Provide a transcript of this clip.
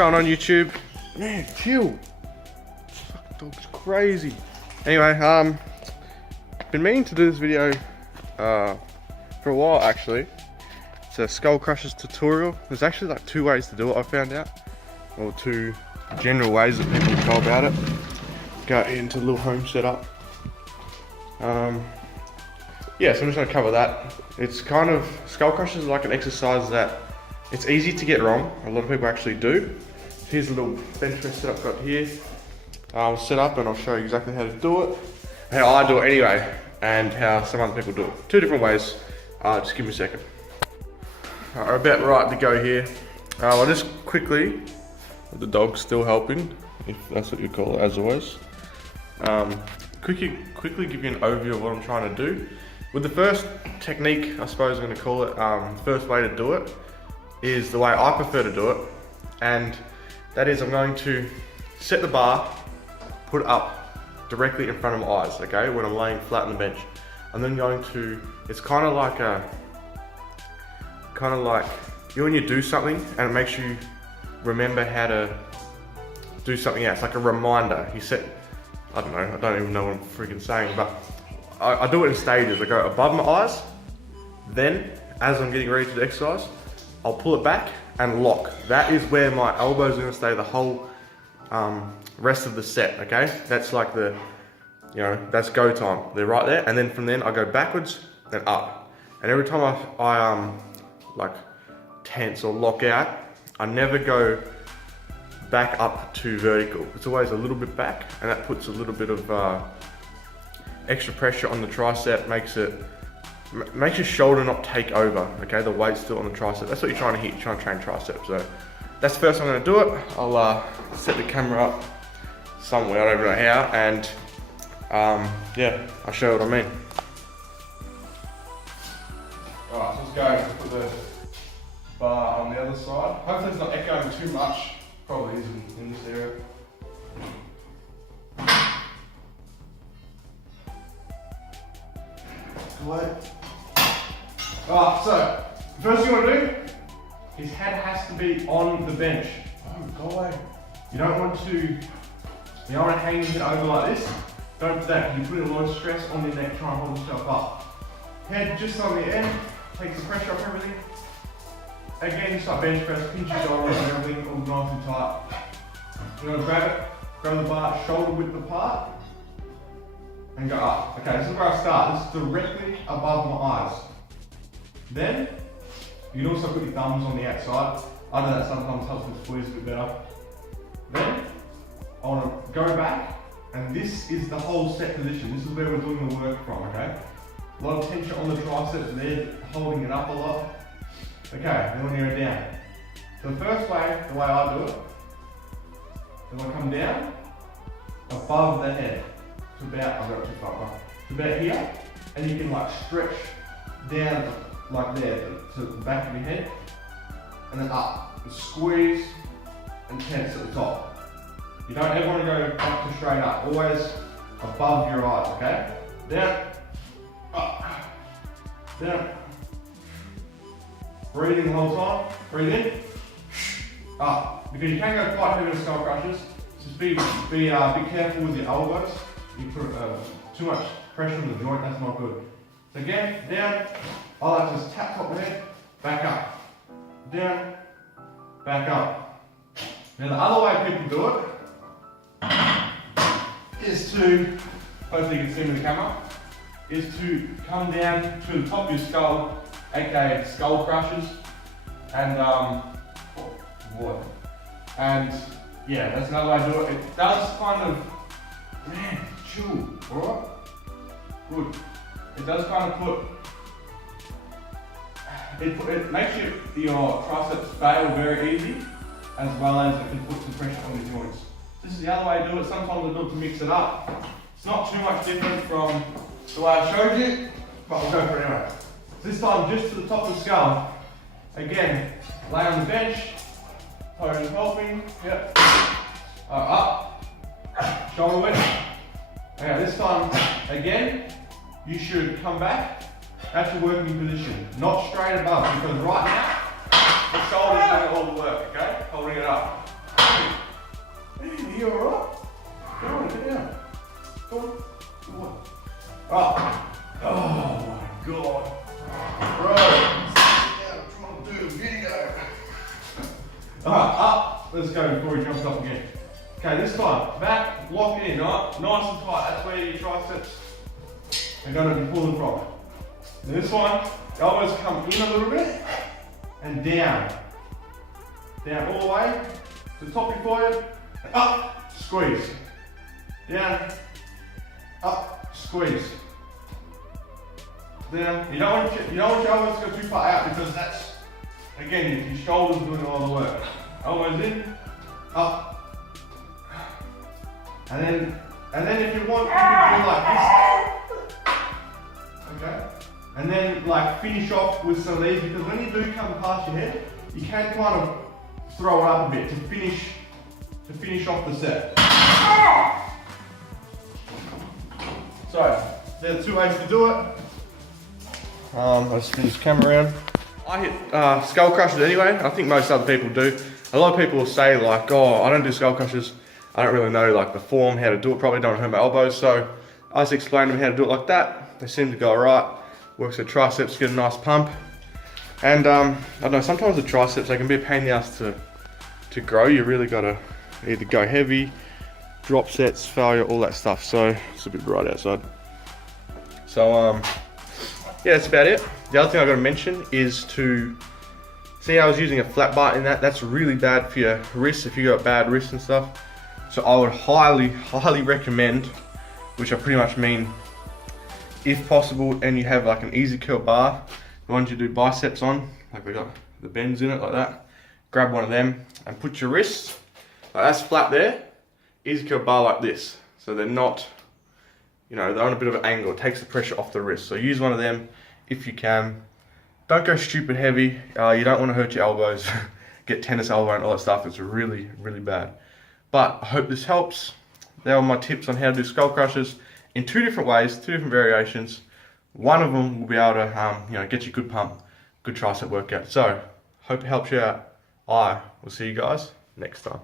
going on YouTube? Man, chill. Fucking dog's crazy. Anyway, been meaning to do this video for a while actually. It's a Skullcrushers tutorial. There's actually like 2 ways to do it, I found out. Or 2 general ways that people go about it. Go into a little home setup. Yeah, so I'm just going to cover that. It's kind of, Skullcrushers is like an exercise that it's easy to get wrong. A lot of people actually do. Here's a little bench press setup got here. I'll set up and I'll show you exactly how to do it. How I do it anyway, and how some other people do it. 2 different ways. Just give me a second. We're about right to go here. I'll just quickly, the dog's still helping, if that's what you call it, as always. Quickly give you an overview of what I'm trying to do. With the first technique, I suppose I'm going to call it, first way to do it, is the way I prefer to do it. And that is, I'm going to set the bar, put it up directly in front of my eyes, okay, when I'm laying flat on the bench. I'm then going to, it's kind of like you know when you do something and it makes you remember how to do something else, like a reminder. You set, I don't know, I don't even know what I'm freaking saying, but I do it in stages. I go above my eyes, then as I'm getting ready to do exercise, I'll pull it back and lock. That is where my elbows are gonna stay the whole rest of the set, okay? That's like the, you know, that's go time. They're right there, and then from then I go backwards, then up. And every time I like tense or lock out, I never go back up to vertical. It's always a little bit back, and that puts a little bit of extra pressure on the tricep, makes your shoulder not take over, okay? The weight's still on the tricep. That's what you're trying to hit, you're trying to train tricep. So that's the first time I'm gonna do it. I'll set the camera up somewhere, I don't know how, and yeah, I'll show you what I mean. Alright, so let's go put the bar on the other side. Hopefully it's not echoing too much. Probably is in this area. Alright, so the first thing you want to do, his head has to be on the bench. Oh, go away. You don't want to hang his head over like this. Don't do that, you put a lot of stress on your neck, try and hold yourself up. Head just on the end, takes the pressure off everything. Again, just like bench press, pinch your shoulder and everything, all nice and tight. You're gonna grab the bar shoulder width apart, and go up. Okay, this is where I start. This is directly above my eyes. Then, you can also put your thumbs on the outside. I know that sometimes helps me squeeze a bit better. Then, I want to go back, and this is the whole set position. This is where we're doing the work from, okay? A lot of tension on the triceps there, holding it up a lot. Okay, then we're going to go down. So the first way, the way I do it, is I come down above the head. To about, I've got it too far back, to about here, and you can like stretch down like there to the back of your head, and then up, and squeeze and tense at the top. You don't ever want to go back to straight up, always above your eyes, okay? Down, up, down. Breathing the whole time, breathe in, up. Because you can't go quite heavy with Skullcrushers, just be careful with your elbows. You put too much pressure on the joint, that's not good. So again, down, I like to just tap top of the head, back up. Down, back up. Now the other way people do it is to, hopefully you can see me in the camera, is to come down to the top of your skull, aka Skullcrushers, and and yeah, that's another way to do it. It does kind of, man, chill, alright? Good. It does kind of put, it makes your triceps fail very easy, as well as it can put some pressure on your joints. This is the other way to do it. Sometimes I do it to mix it up. It's not too much different from the way I showed you, but we'll go for it anyway. So this time just to the top of the skull. Again, lay on the bench, toes helping, yep. Up, shoulder width. Okay, this time, again, you should come back at your working position, not straight above, because right now, the shoulder's doing all the work, okay? Holding it up. you alright? Go on, get down. Go on. Go on. Oh my god. Bro, I'm trying to do a video. Alright, up. Let's go before he jumps up again. Okay, this time, back, lock it in, right? Nice and tight. That's where your triceps are going to be pulling from. And this one, elbows come in a little bit and down. Down all the way to the top of your forehead, and up, squeeze. Down, up, squeeze. Down. You don't want your elbows to go too far out because that's, again, your shoulders doing all the work. Elbows in, up. And then if you want, you can do like this. Okay? And then like finish off with some of these, because when you do come past your head, you can kind of throw it up a bit to finish off the set. So, there are two ways to do it. I'll spin this camera around. I hit Skullcrushers anyway. I think most other people do. A lot of people will say like, oh, I don't do Skullcrushers. I don't really know like the form, how to do it. Probably don't hurt my elbows. So I just explained to them how to do it like that. They seem to go alright. Works the triceps, get a nice pump. And I don't know, sometimes the triceps, they can be a pain in the ass to grow. You really gotta either go heavy, drop sets, failure, all that stuff. So it's a bit bright outside. So yeah, that's about it. The other thing I gotta mention is to see how I was using a flat bar in that. That's really bad for your wrists if you got bad wrists and stuff. So I would highly recommend, which I pretty much mean, if possible, and you have like an easy curl bar, the ones you do biceps on, like we got the bends in it like that, grab one of them and put your wrists, like that's flat there, easy curl bar like this. So they're not, you know, they're on a bit of an angle, it takes the pressure off the wrist. So use one of them if you can. Don't go stupid heavy, you don't want to hurt your elbows, get tennis elbow and all that stuff, it's really, really bad. But I hope this helps. They are my tips on how to do Skullcrushers in two different ways, two different variations. One of them will be able to you know, get you good pump, good tricep workout. So, hope it helps you out. I will see you guys next time.